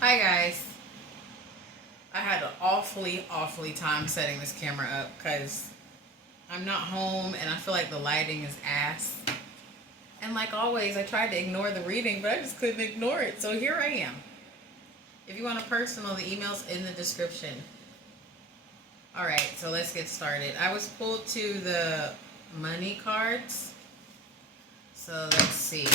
Hi guys. I had an awfully time setting this camera up because I'm not home and I feel like the lighting is ass. And like always, I tried to ignore the reading, but I just couldn't ignore it. So here I am. If you want a personal, the email's in the description. Alright, so let's get started. I was pulled to the money cards. So let's see.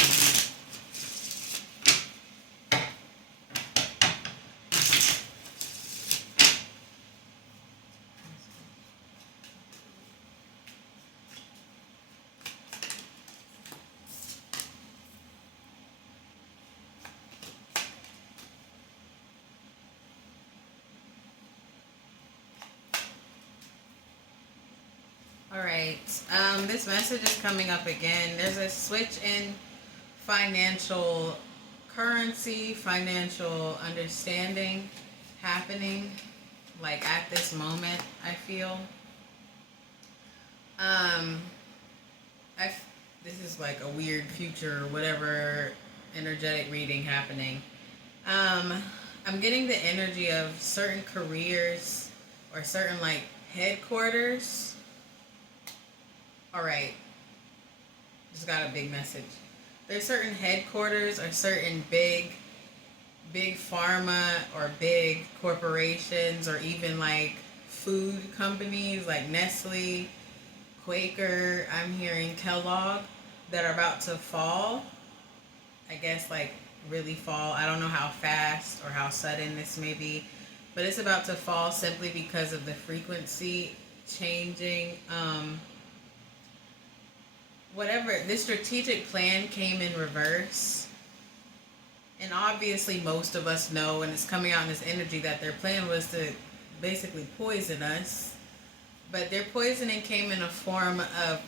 Alright, this message is coming up again. There's a switch in financial currency, financial understanding happening, like at this moment, I feel. Um, I this is like a weird future, whatever energetic reading happening. Um, I'm getting the energy of certain careers or certain like headquarters. All right, just got a big message. There's certain headquarters or certain big pharma or big corporations or even like food companies like Nestle, Quaker, I'm hearing Kellogg, that are about to fall. I guess like really fall. I don't know how fast or how sudden this may be, but it's about to fall simply because of the frequency changing. Whatever, this strategic plan came in reverse. And obviously, most of us know, and it's coming out in this energy, that their plan was to basically poison us. But their poisoning came in a form of,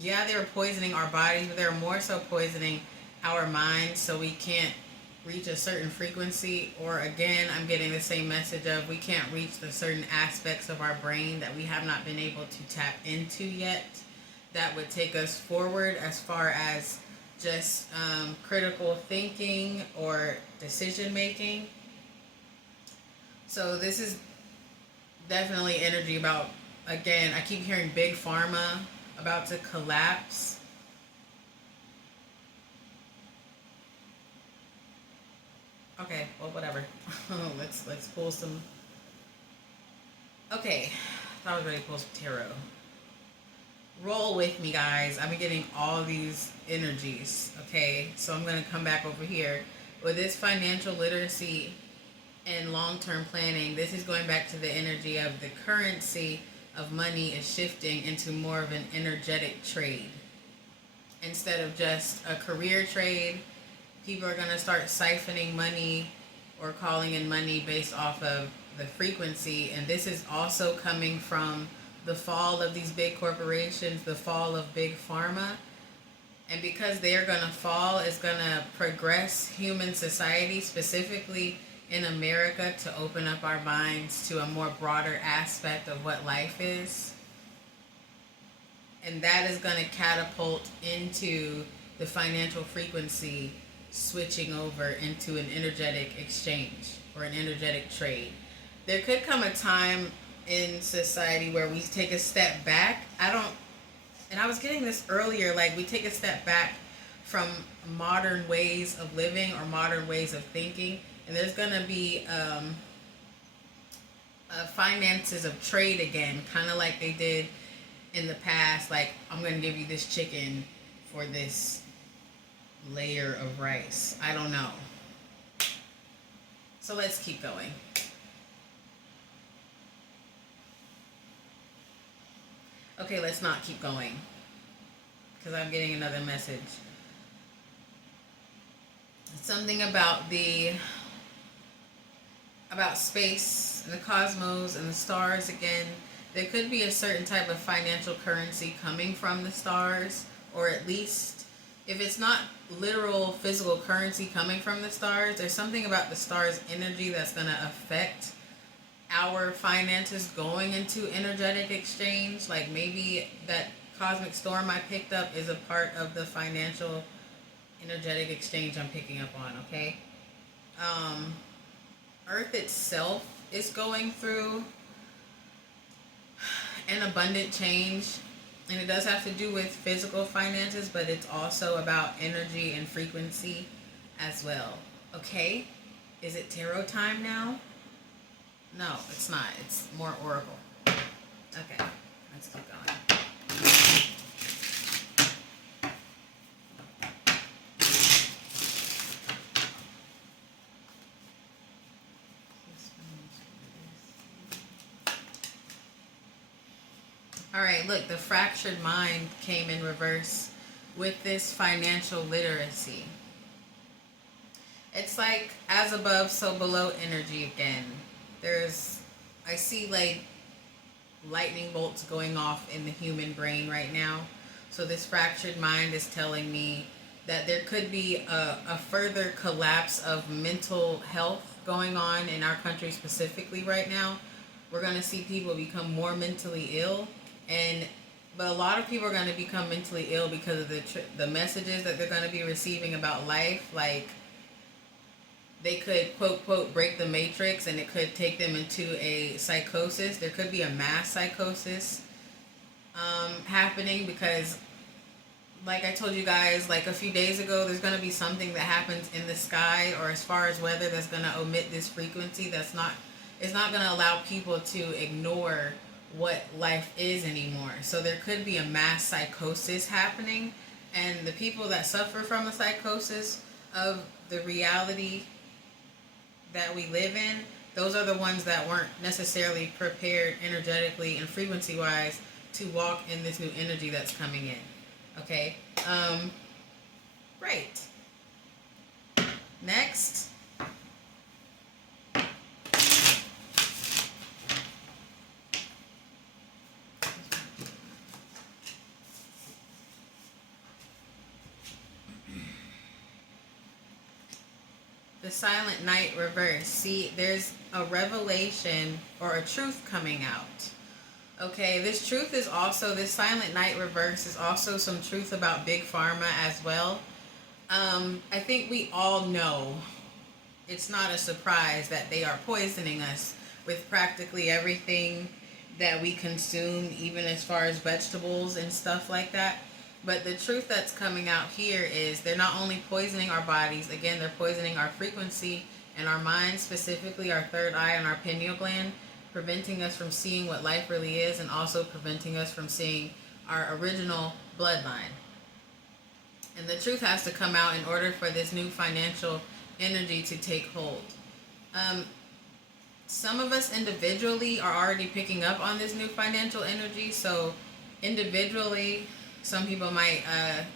yeah, they were poisoning our bodies, but they were more so poisoning our minds so we can't reach a certain frequency. Or again, I'm getting the same message of we can't reach the certain aspects of our brain that we have not been able to tap into yet that would take us forward as far as just critical thinking or decision making. So this is definitely energy about, again, I keep hearing big pharma about to collapse. Okay, well, whatever. let's pull some. Okay, I thought I was ready to pull some tarot. Roll with me, guys. I've been getting all these energies. Okay, so I'm gonna come back over here with this financial literacy and long-term planning. This is going back to the energy of the currency of money is shifting into more of an energetic trade instead of just a career trade. People are going to start siphoning money or calling in money based off of the frequency. And this is also coming from the fall of these big corporations, the fall of big pharma. And because they're going to fall, it's going to progress human society, specifically in America, to open up our minds to a more broader aspect of what life is. And that is going to catapult into the financial frequency switching over into an energetic exchange or an energetic trade. There could come a time in society where we take a step back. And I was getting this earlier, like we take a step back from modern ways of living or modern ways of thinking, and there's going to be finances of trade again, kind of like they did in the past. Like, I'm going to give you this chicken for this layer of rice. I don't know. So let's keep going. Okay, let's not keep going because I'm getting another message. Something about space and the cosmos and the stars again. There could be a certain type of financial currency coming from the stars, or at least if it's not literal physical currency coming from the stars, there's something about the stars' energy that's going to affect our finances going into energetic exchange. Like maybe that cosmic storm I picked up is a part of the financial energetic exchange I'm picking up on, okay? Earth itself is going through an abundant change, and it does have to do with physical finances, but it's also about energy and frequency as well. Okay? Is it tarot time now? No, it's not. It's more oracle. Okay, let's keep going. All right, look, the fractured mind came in reverse with this financial literacy. It's like as above, so below energy again. I see like lightning bolts going off in the human brain right now. So this fractured mind is telling me that there could be a further collapse of mental health going on in our country specifically right now. We're going to see people become more mentally ill, but a lot of people are going to become mentally ill because of the messages that they're going to be receiving about life. Like, they could, quote, quote, break the matrix, and it could take them into a psychosis. There could be a mass psychosis happening because, like I told you guys, like a few days ago, there's going to be something that happens in the sky or as far as weather that's going to omit this frequency. It's not going to allow people to ignore what life is anymore. So there could be a mass psychosis happening, and the people that suffer from a psychosis of the reality that we live in, those are the ones that weren't necessarily prepared energetically and frequency wise to walk in this new energy that's coming in. Okay, right. Next, the silent night reverse. See, there's a revelation or a truth coming out. Okay, this truth is also, this silent night reverse is also some truth about Big Pharma as well. I think we all know, it's not a surprise that they are poisoning us with practically everything that we consume, even as far as vegetables and stuff like that. But the truth that's coming out here is they're not only poisoning our bodies, again, they're poisoning our frequency and our minds, specifically our third eye and our pineal gland, preventing us from seeing what life really is, and also preventing us from seeing our original bloodline. And the truth has to come out in order for this new financial energy to take hold. Some of us individually are already picking up on this new financial energy. So individually, some people might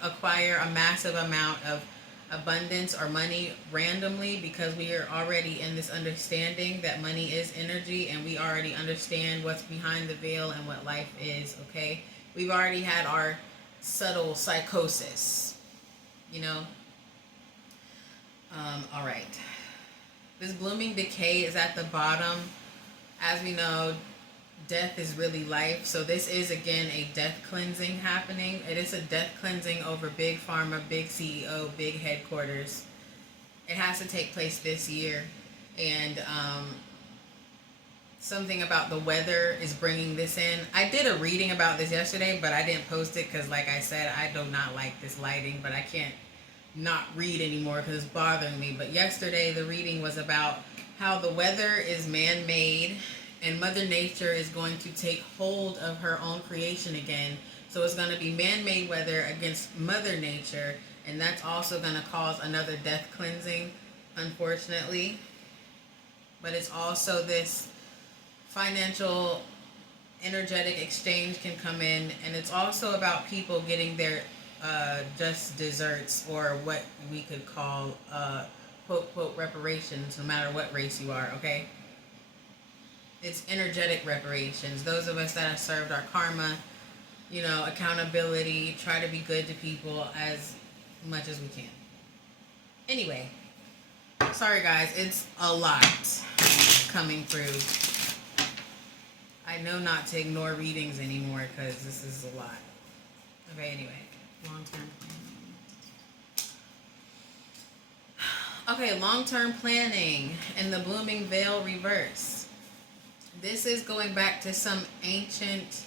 acquire a massive amount of abundance or money randomly because we are already in this understanding that money is energy, and we already understand what's behind the veil and what life is, okay? We've already had our subtle psychosis, you know? All right. This blooming decay is at the bottom. As we know, death is really life. So this is, again, a death cleansing happening. It is a death cleansing over Big Pharma, big CEO, big headquarters. It has to take place this year. And something about the weather is bringing this in. I did a reading about this yesterday, but I didn't post it because, like I said, I do not like this lighting, but I can't not read anymore because it's bothering me. But yesterday the reading was about how the weather is man-made, and Mother Nature is going to take hold of her own creation again. So it's going to be man-made weather against Mother Nature, and that's also going to cause another death cleansing, unfortunately. But it's also this financial energetic exchange can come in, and it's also about people getting their just desserts, or what we could call quote quote reparations, no matter what race you are, okay? It's energetic reparations. Those of us that have served our karma, you know, accountability, try to be good to people as much as we can. Anyway, sorry guys, it's a lot coming through. I know not to ignore readings anymore because this is a lot. Okay, anyway. Long-term Okay, long-term planning and the blooming veil reverse. This is going back to some ancient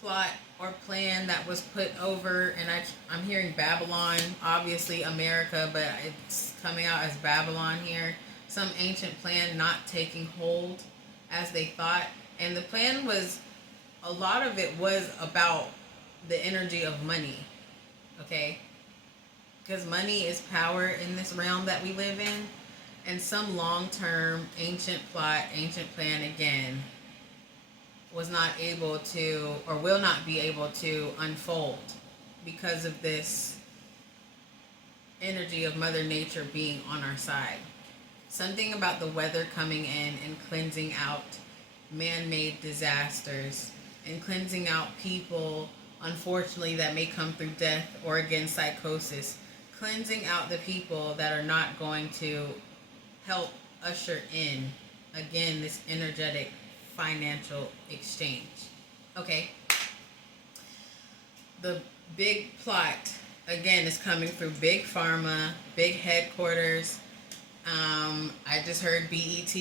plot or plan that was put over, and I'm hearing Babylon, obviously America, but it's coming out as Babylon here. Some ancient plan not taking hold as they thought. And the plan was, a lot of it was about the energy of money, okay? Because money is power in this realm that we live in. And some long-term ancient plot, ancient plan, again, was not able to, or will not be able to, unfold because of this energy of Mother Nature being on our side. Something about the weather coming in and cleansing out man-made disasters and cleansing out people, unfortunately, that may come through death or, again, psychosis. Cleansing out the people that are not going to help usher in, again, this energetic financial exchange. Okay. The big plot, again, is coming through big pharma, big headquarters. I just heard BET.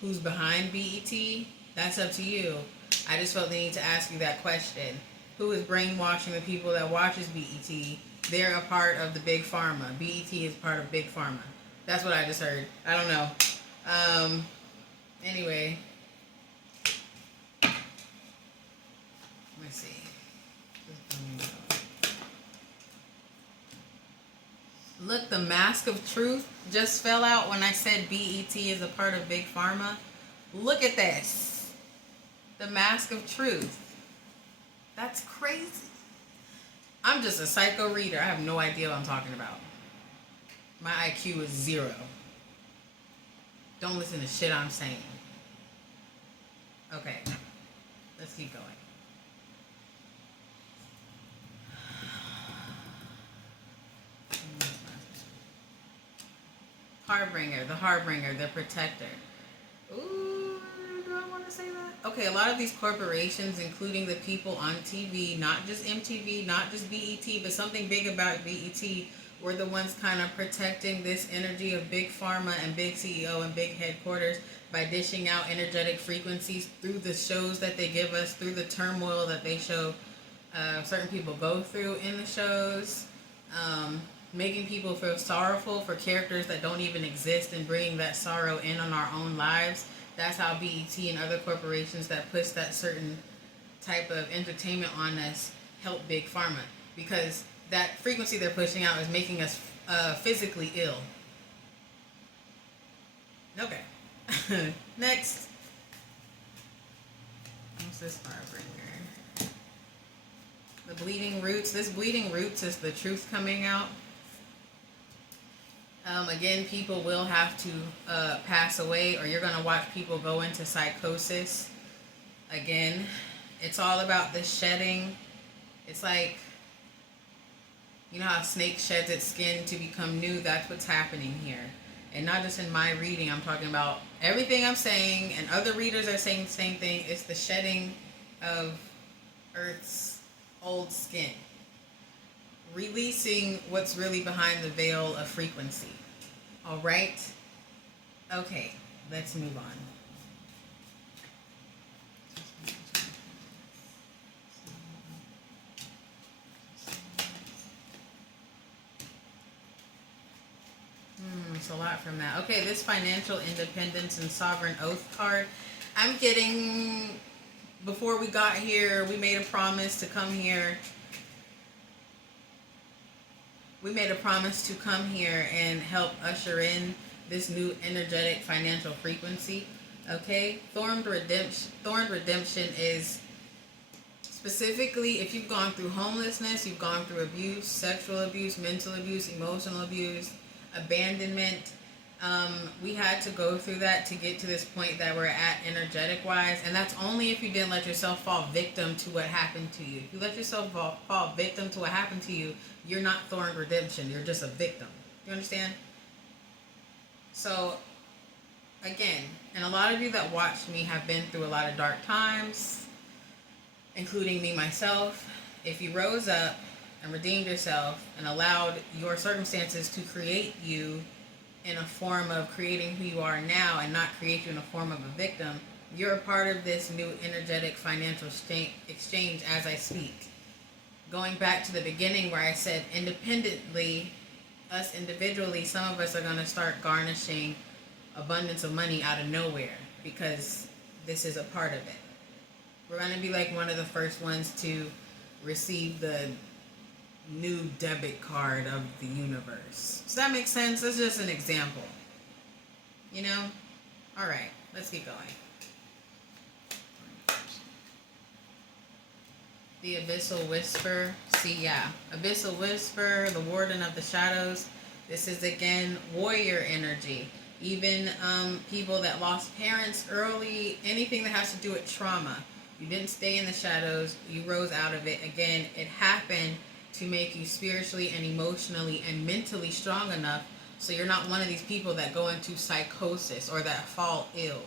Who's behind BET? That's up to you. I just felt the need to ask you that question. Who is brainwashing the people that watches BET? They're a part of the big pharma. BET is part of big pharma. That's what I just heard. I don't know. Anyway. Let's see. Look, the mask of truth just fell out when I said BET is a part of big pharma. Look at this. The mask of truth. That's crazy. I'm just a psycho reader. I have no idea what I'm talking about. My IQ is 0. Don't listen to shit I'm saying. Okay. Let's keep going. Harbinger, the protector. Ooh, do I want to say that? Okay, a lot of these corporations, including the people on TV, not just MTV, not just BET, but something big about BET, were the ones kind of protecting this energy of big pharma and big CEO and big headquarters by dishing out energetic frequencies through the shows that they give us, through the turmoil that they show certain people go through in the shows. Making people feel sorrowful for characters that don't even exist and bringing that sorrow in on our own lives. That's how BET and other corporations that push that certain type of entertainment on us help big pharma, because that frequency they're pushing out is making us physically ill. Okay. Next. What's this Harbinger? The bleeding roots. This bleeding roots is the truth coming out. Again, people will have to pass away, or you're going to watch people go into psychosis. Again, it's all about the shedding. It's like, you know how a snake sheds its skin to become new? That's what's happening here. And not just in my reading, I'm talking about everything I'm saying, and other readers are saying the same thing. It's the shedding of Earth's old skin. Releasing what's really behind the veil of frequency. All right? Okay, let's move on. It's a lot from that. Okay, this financial independence and sovereign oath card. I'm getting, before we got here, we made a promise to come here. We made a promise to come here and help usher in this new energetic financial frequency. Okay? Thorned redemption is specifically if you've gone through homelessness, you've gone through abuse, sexual abuse, mental abuse, emotional abuse, abandonment. We had to go through that to get to this point that we're at energetic wise, and that's only if you didn't let yourself fall victim to what happened to you. If you let yourself fall victim to what happened to you, you're not thorned redemption, you're just a victim. You understand? So again, and a lot of you that watch me have been through a lot of dark times, including me myself. If you rose up and redeemed yourself and allowed your circumstances to create you in a form of creating who you are now and not create you in a form of a victim, you're a part of this new energetic financial exchange as I speak. Going back to the beginning where I said independently, us individually, some of us are going to start garnishing abundance of money out of nowhere because this is a part of it. We're going to be like one of the first ones to receive the new debit card of the universe. Does that make sense? That's just an example. You know? All right, let's keep going. The Abyssal Whisper. See, yeah. Abyssal Whisper, the Warden of the Shadows. This is, again, warrior energy. Even people that lost parents early, anything that has to do with trauma. You didn't stay in the shadows. You rose out of it. Again, it happened to make you spiritually and emotionally and mentally strong enough so you're not one of these people that go into psychosis or that fall ill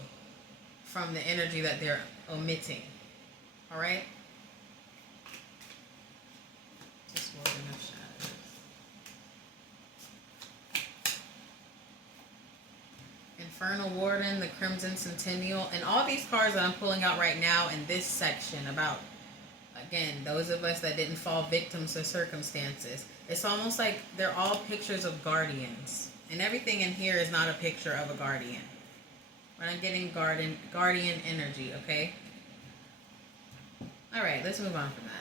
from the energy that they're omitting. All right? Just Warden of Shadows. Infernal Warden, the Crimson Centennial, and all these cards that I'm pulling out right now in this section about, again, those of us that didn't fall victims to circumstances. It's almost like they're all pictures of guardians. And everything in here is not a picture of a guardian. But I'm getting guardian energy, okay? All right, let's move on from that.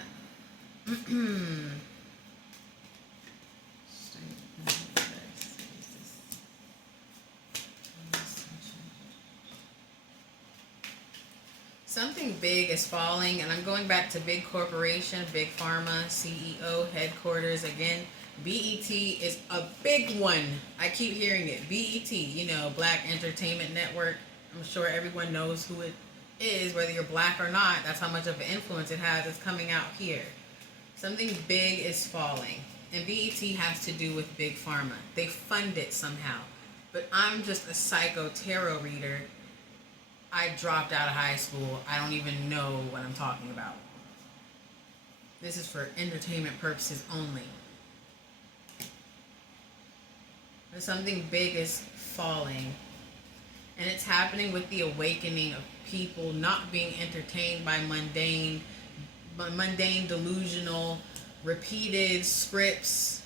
Something big is falling, and I'm going back to big corporation, big pharma, CEO, headquarters. Again, BET is a big one. I keep hearing it. BET, you know, Black Entertainment Network. I'm sure everyone knows who it is, whether you're black or not. That's how much of an influence it has. It's coming out here. Something big is falling, and BET has to do with big pharma. They fund it somehow. But I'm just a psycho tarot reader. I dropped out of high school. I don't even know what I'm talking about. This is for entertainment purposes only. But something big is falling. And it's happening with the awakening of people not being entertained by mundane, delusional, repeated scripts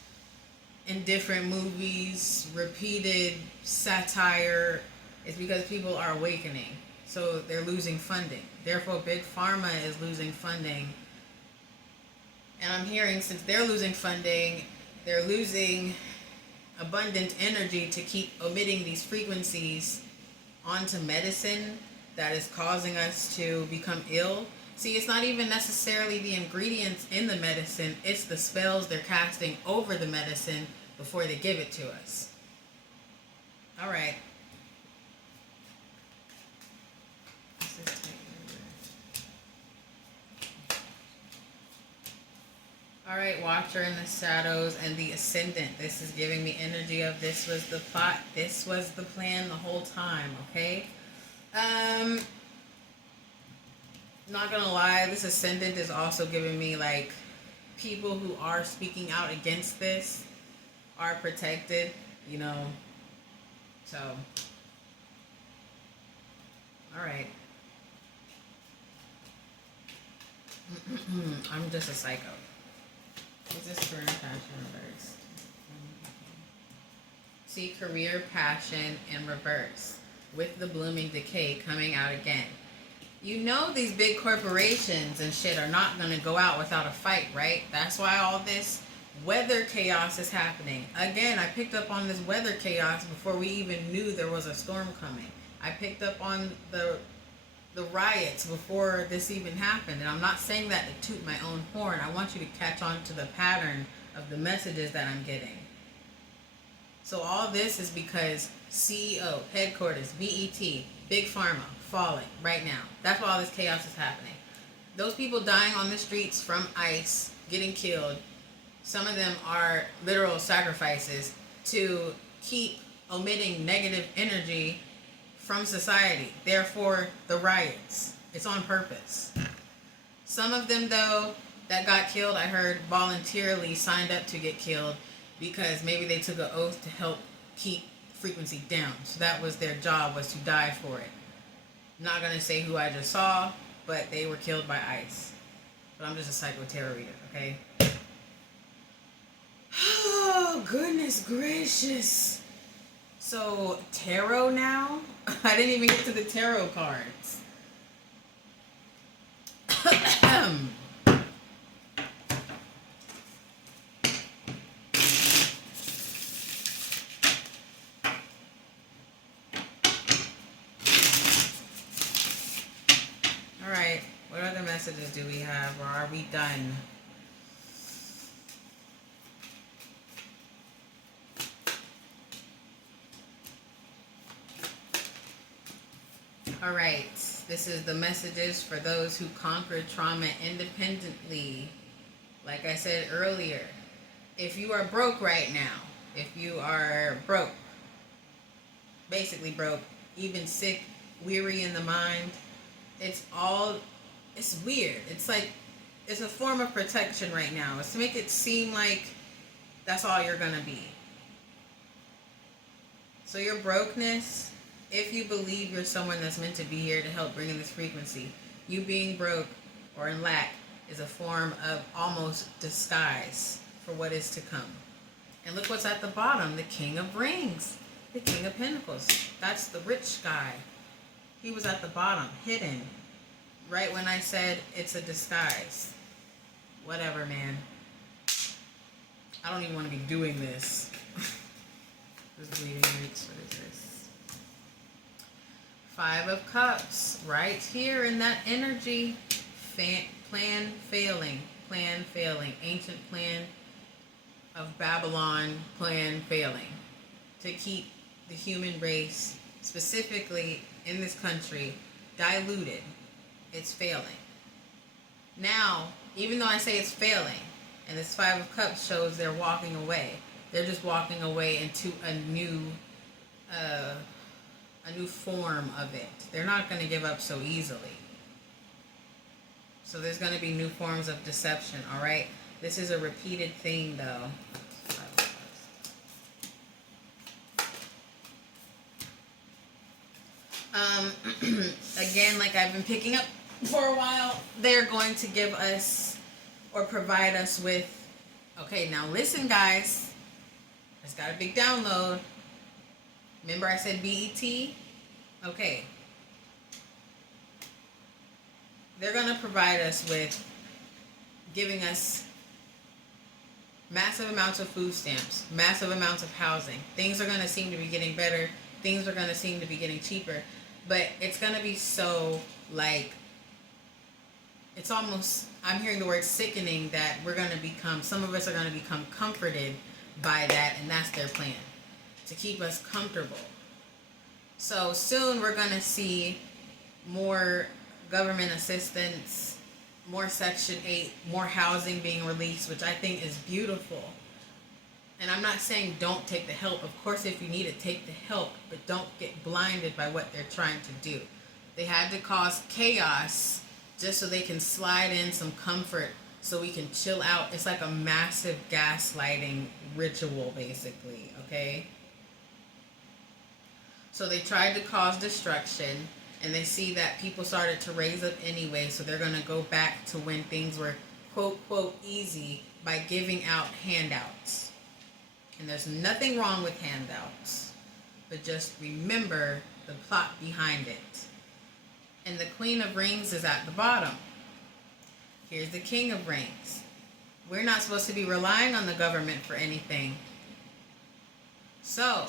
in different movies, repeated satire. It's because people are awakening. So they're losing funding. Therefore, big pharma is losing funding. And I'm hearing since they're losing funding, they're losing abundant energy to keep emitting these frequencies onto medicine that is causing us to become ill. See, it's not even necessarily the ingredients in the medicine. It's the spells they're casting over the medicine before they give it to us. All right. All right, Watcher in the Shadows and the Ascendant. This is giving me energy of this was the plot. This was the plan the whole time, okay? Not gonna lie, this Ascendant is also giving me like people who are speaking out against this are protected, you know. So, all right. I'm just a psycho. Is this current passion reversed? See career passion in reverse with the blooming decay coming out again. You know these big corporations and shit are not going to go out without a fight, right? That's why all this weather chaos is happening. Again, I picked up on this weather chaos before we even knew there was a storm coming. I picked up on the riots before this even happened. And I'm not saying that to toot my own horn. I want you to catch on to the pattern of the messages that I'm getting. So all this is because CEO, headquarters, BET, big pharma, falling right now. That's why all this chaos is happening. Those people dying on the streets from ice, getting killed, some of them are literal sacrifices to keep omitting negative energy from society. Therefore, the riots. It's on purpose. Some of them, though, that got killed, I heard voluntarily signed up to get killed because maybe they took an oath to help keep frequency down. So that was their job, was to die for it. I'm not going to say who I just saw, but they were killed by ice. But I'm just a psycho tarot reader, okay? Oh, goodness gracious. So, tarot now? I didn't even get to the tarot cards. Alright, what other messages do we have, or are we done? Alright, this is the messages for those who conquered trauma independently. Like I said earlier, if you are broke right now, if you are broke, basically broke, even sick, weary in the mind, it's weird. It's like, it's a form of protection right now. It's to make it seem like that's all you're gonna be. So your brokenness, if you believe you're someone that's meant to be here to help bring in this frequency, you being broke or in lack is a form of almost disguise for what is to come. And look what's at the bottom, the King of Rings, the King of Pentacles. That's the rich guy. He was at the bottom, hidden, right when I said it's a disguise. Whatever, man. I don't even want to be doing this. This bleeding roots, what is this? 5 of Cups, right here in that energy. Plan failing. Ancient plan of Babylon, plan failing. To keep the human race, specifically in this country, diluted. It's failing. Now, even though I say it's failing, and this 5 of Cups shows they're walking away, they're just walking away into a new form of it. They're not going to give up so easily. So there's going to be new forms of deception, all right? This is a repeated thing, though. Again, like I've been picking up for a while, they're going to give us or provide us with, okay, now listen, guys. I just got a big download. Remember I said BET? Okay. They're going to provide us with giving us massive amounts of food stamps, massive amounts of housing. Things are going to seem to be getting better. Things are going to seem to be getting cheaper. But it's going to be so, like, it's almost, I'm hearing the word sickening, that we're going to become, some of us are going to become comforted by that, and that's their plan, to keep us comfortable. So soon we're going to see more government assistance, more Section 8, more housing being released, which I think is beautiful. And I'm not saying don't take the help. Of course, if you need it, take the help, but don't get blinded by what they're trying to do. They had to cause chaos just so they can slide in some comfort so we can chill out. It's like a massive gaslighting ritual, basically, okay? So they tried to cause destruction, and they see that people started to raise up anyway, so they're going to go back to when things were quote, quote, easy by giving out handouts. And there's nothing wrong with handouts, but just remember the plot behind it. And the Queen of Rings is at the bottom. Here's the King of Rings. We're not supposed to be relying on the government for anything. So,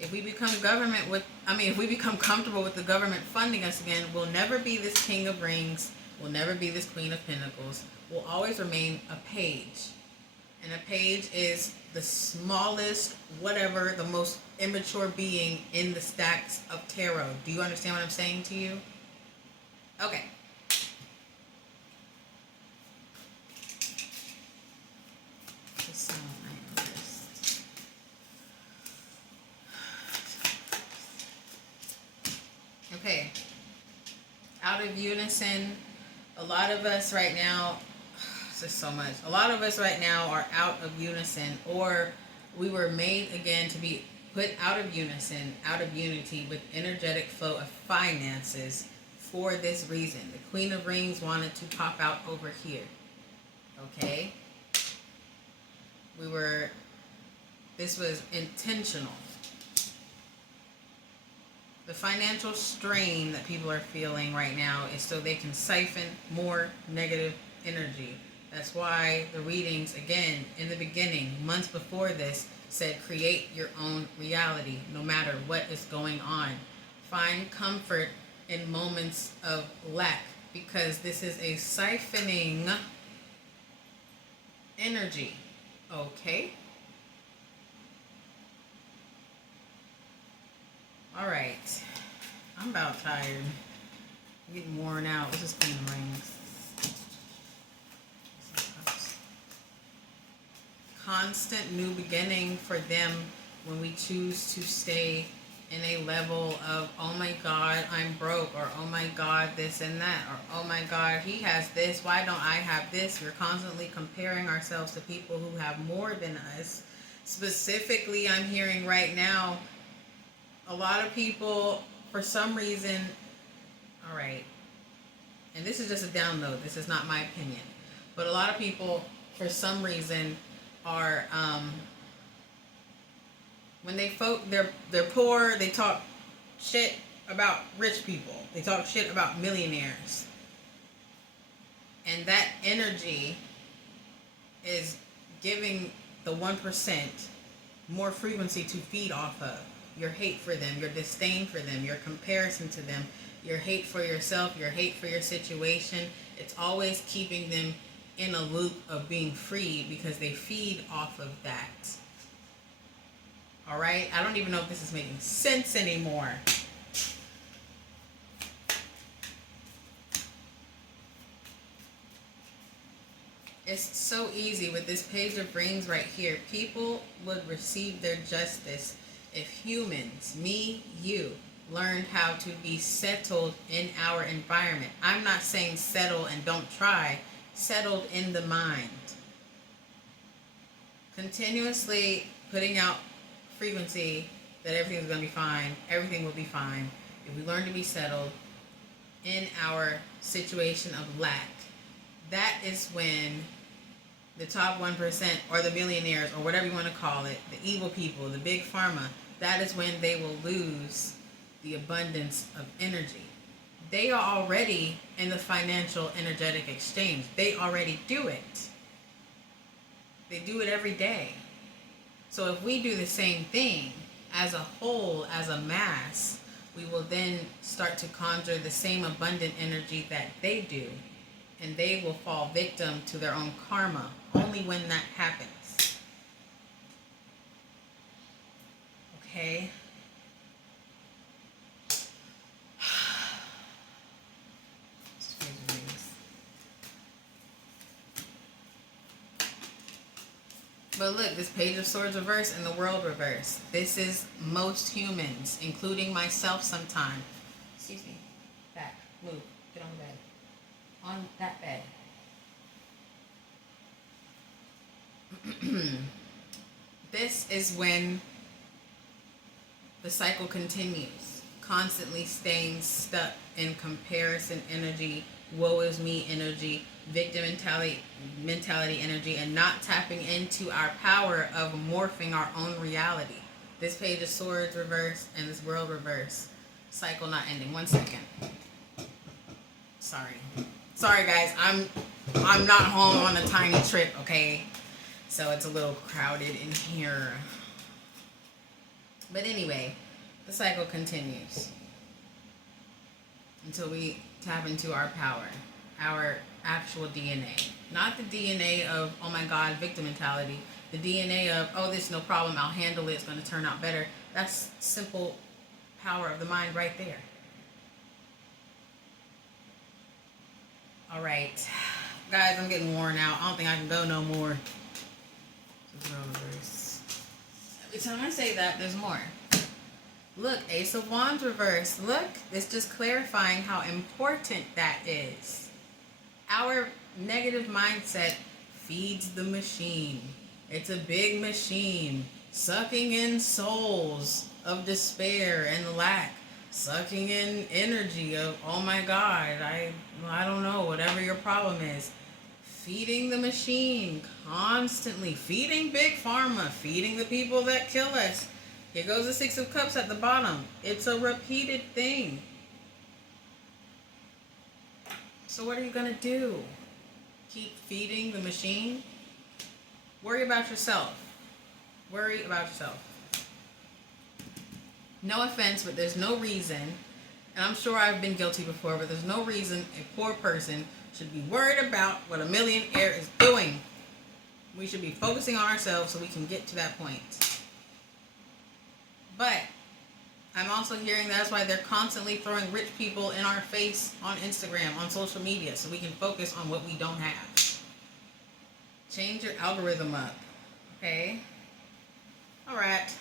if we become if we become comfortable with the government funding us again, we'll never be this King of Rings. We'll never be this Queen of Pentacles. We'll always remain a page. And a page is the smallest, whatever, the most immature being in the stacks of tarot. Do you understand what I'm saying to you? Okay. Okay. Out of unison, a lot of us right now, just so much. A lot of us right now are out of unison, or we were made again to be put out of unison, out of unity with energetic flow of finances for this reason. The Queen of Rings wanted to pop out over here. Okay? This was intentional. The financial strain that people are feeling right now is so they can siphon more negative energy. That's why the readings, again, in the beginning, months before this, said create your own reality, no matter what is going on. Find comfort in moments of lack, because this is a siphoning energy. Okay? All right. I'm about tired. I'm getting worn out. Let's just clean the rings. Constant new beginning for them when we choose to stay in a level of, oh my God, I'm broke, or oh my God, this and that, or oh my God, he has this, why don't I have this? We're constantly comparing ourselves to people who have more than us. Specifically, I'm hearing right now, a lot of people, for some reason, all right, and this is just a download, this is not my opinion, but a lot of people, for some reason, are, when they're poor, they talk shit about rich people. They talk shit about millionaires. And that energy is giving the 1% more frequency to feed off of. Your hate for them, your disdain for them, your comparison to them, your hate for yourself, your hate for your situation. It's always keeping them in a loop of being free because they feed off of that. All right? I don't even know if this is making sense anymore. It's so easy with this Page of Rings right here. People would receive their justice if humans, me, you, learned how to be settled in our environment. I'm not saying settle and don't try. Settled in the mind. Continuously putting out frequency that everything's going to be fine. Everything will be fine. If we learn to be settled in our situation of lack, that is when the top 1% or the millionaires or whatever you want to call it, the evil people, the big pharma, that is when they will lose the abundance of energy. They are already in the financial energetic exchange. They already do it. They do it every day. So if we do the same thing as a whole, as a mass, we will then start to conjure the same abundant energy that they do. And they will fall victim to their own karma only when that happens. Okay? But look, this Page of Swords reverse and the World reverse. This is most humans, including myself sometime. Excuse me. Back. Move. Get on the bed. On that bed. This is when the cycle continues. Constantly staying stuck in comparison energy, woe is me energy, victim mentality energy, and not tapping into our power of morphing our own reality. This Page of Swords reverse and this World reverse. Cycle not ending. 1 second. Sorry guys, I'm not home on a tiny trip, okay? So it's a little crowded in here. But anyway, the cycle continues until we tap into our power, our actual DNA. Not the DNA of, oh my God, victim mentality. The DNA of, oh, this is no problem, I'll handle it, it's going to turn out better. That's simple power of the mind right there. All right. Guys, I'm getting worn out. I don't think I can go no more. Every time I say that, there's more. Look, Ace of Wands reverse. Look, it's just clarifying how important that is. Our negative mindset feeds the machine. It's a big machine. sucking in souls of despair and lack, sucking in energy of, oh my God, I don't know, whatever your problem is. Feeding the machine constantly, feeding big pharma, feeding the people that kill us. Here goes the Six of Cups at the bottom. It's a repeated thing. So what are you going to do? Keep feeding the machine? Worry about yourself. Worry about yourself. No offense, but there's no reason, and I'm sure I've been guilty before, but there's no reason a poor person should be worried about what a millionaire is doing. We should be focusing on ourselves so we can get to that point. But I'm also hearing that's why they're constantly throwing rich people in our face on Instagram, on social media, so we can focus on what we don't have. Change your algorithm up, okay? All right.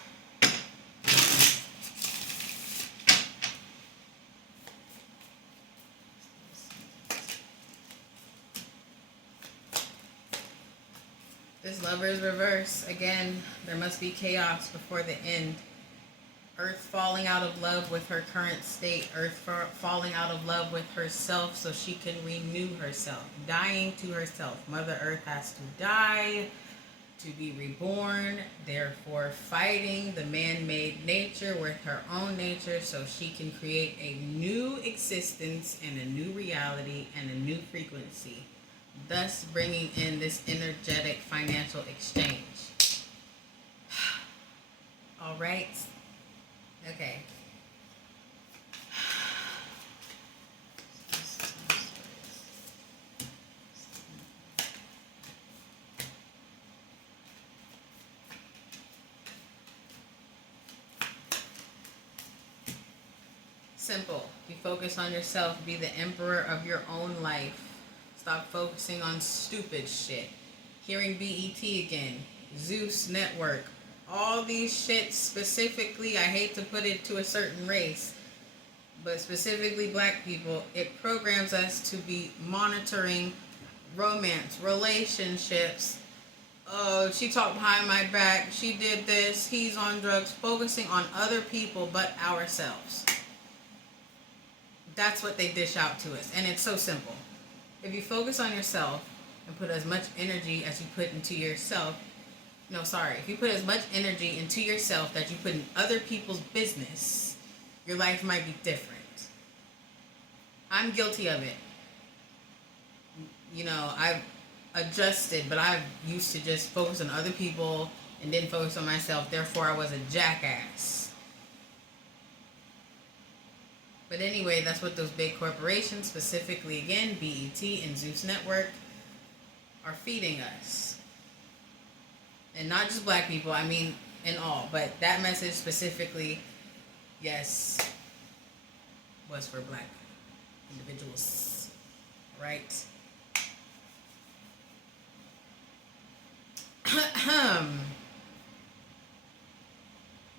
This Lover's reverse. Again, there must be chaos before the end. Earth falling out of love with her current state. Earth falling out of love with herself so she can renew herself. Dying to herself. Mother Earth has to die to be reborn. Therefore, fighting the man-made nature with her own nature so she can create a new existence and a new reality and a new frequency. Thus bringing in this energetic financial exchange. All right. Okay. Simple. You focus on yourself. Be the emperor of your own life. Stop focusing on stupid shit. Hearing BET again. Zeus Network. All these shits specifically, I hate to put it to a certain race, but specifically black people, it programs us to be monitoring romance, relationships. Oh, she talked behind my back. She did this. He's on drugs. Focusing on other people but ourselves. That's what they dish out to us. And it's so simple. If you focus on yourself and put as much energy as you put into yourself, if you put as much energy into yourself that you put in other people's business, your life might be different. I'm guilty of it. I've adjusted, but I used to just focus on other people and didn't focus on myself. Therefore, I was a jackass. But anyway, that's what those big corporations, specifically again, BET and Zeus Network, are feeding us. And not just black people, I mean in all. But that message specifically, yes, was for black individuals. Right?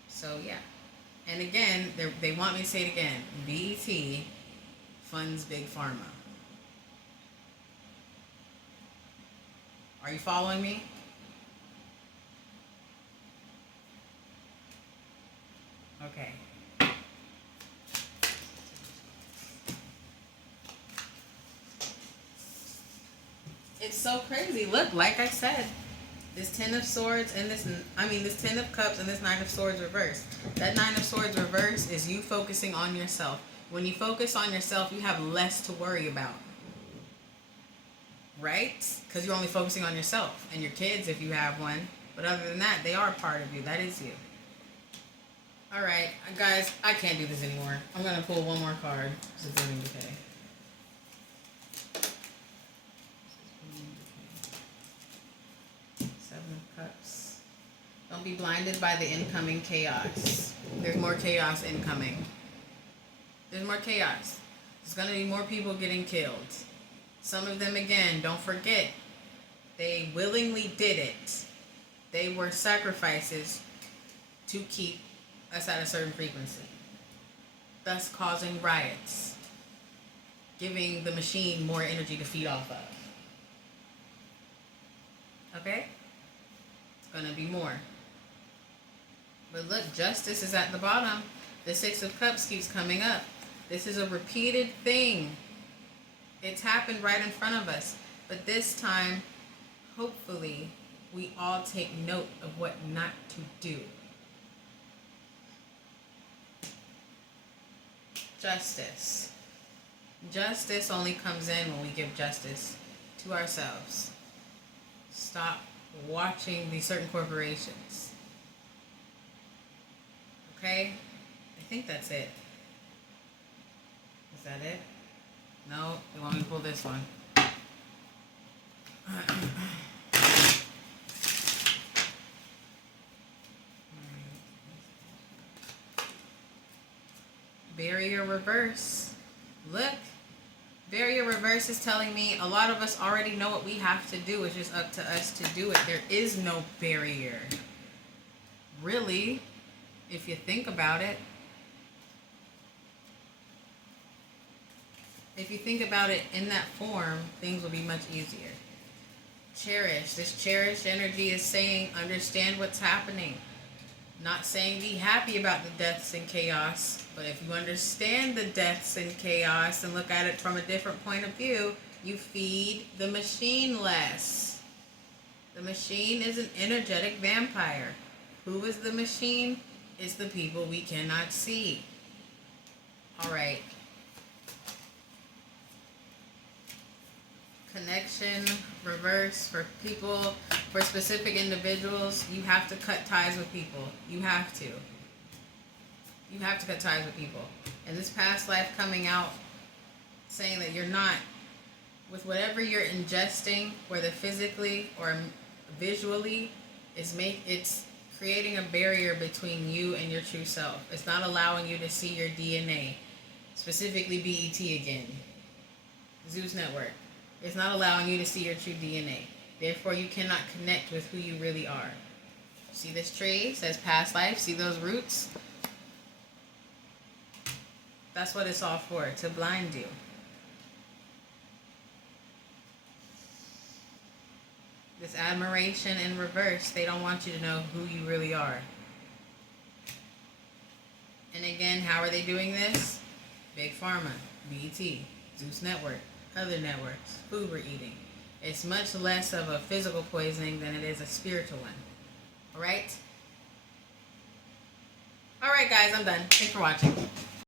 So, yeah. And again, they want me to say it again. BET funds Big Pharma. Are you following me? Okay. It's so crazy. Look, like I said, this Ten of Swords and this Ten of Cups and this Nine of Swords reverse. That Nine of Swords reverse is you focusing on yourself. When you focus on yourself, you have less to worry about. Right? Because you're only focusing on yourself and your kids if you have one. But other than that, they are part of you. That is you. All right, guys, I can't do this anymore. I'm going to pull one more card. This is going to decay. Seven of Cups. Don't be blinded by the incoming chaos. There's more chaos incoming. There's more chaos. There's going to be more people getting killed. Some of them, again, don't forget, they willingly did it. They were sacrifices to keep us at a certain frequency, thus causing riots, giving the machine more energy to feed off of. Okay? It's gonna be more. But look, justice is at the bottom. The Six of Cups keeps coming up. This is a repeated thing. It's happened right in front of us. But this time, hopefully, we all take note of what not to do. Justice. Justice only comes in when we give justice to ourselves. Stop watching these certain corporations. Okay? I think that's it. Is that it? No, you want me to pull this one? Barrier reverse. Look. Barrier reverse is telling me a lot of us already know what we have to do. It's just up to us to do it. There is no barrier. Really, if you think about it. If you think about it in that form, things will be much easier. Cherish. This cherished energy is saying, understand what's happening. Not saying be happy about the deaths and chaos, but if you understand the deaths and chaos and look at it from a different point of view, you feed the machine less. The machine is an energetic vampire. Who is the machine? It's the people we cannot see. All right. Connection, reverse, for people, for specific individuals, you have to cut ties with people. You have to. You have to cut ties with people. And this past life coming out, saying that you're not, with whatever you're ingesting, whether physically or visually, it's creating a barrier between you and your true self. It's not allowing you to see your DNA, specifically BET again, Zeus Network. It's not allowing you to see your true DNA. Therefore, you cannot connect with who you really are. See this tree? It says past life. See those roots? That's what it's all for, to blind you. This admiration in reverse, they don't want you to know who you really are. And again, how are they doing this? Big Pharma, BET, Zeus Network, other networks, food we're eating. It's much less of a physical poisoning than it is a spiritual one. Alright? Alright guys, I'm done. Thanks for watching.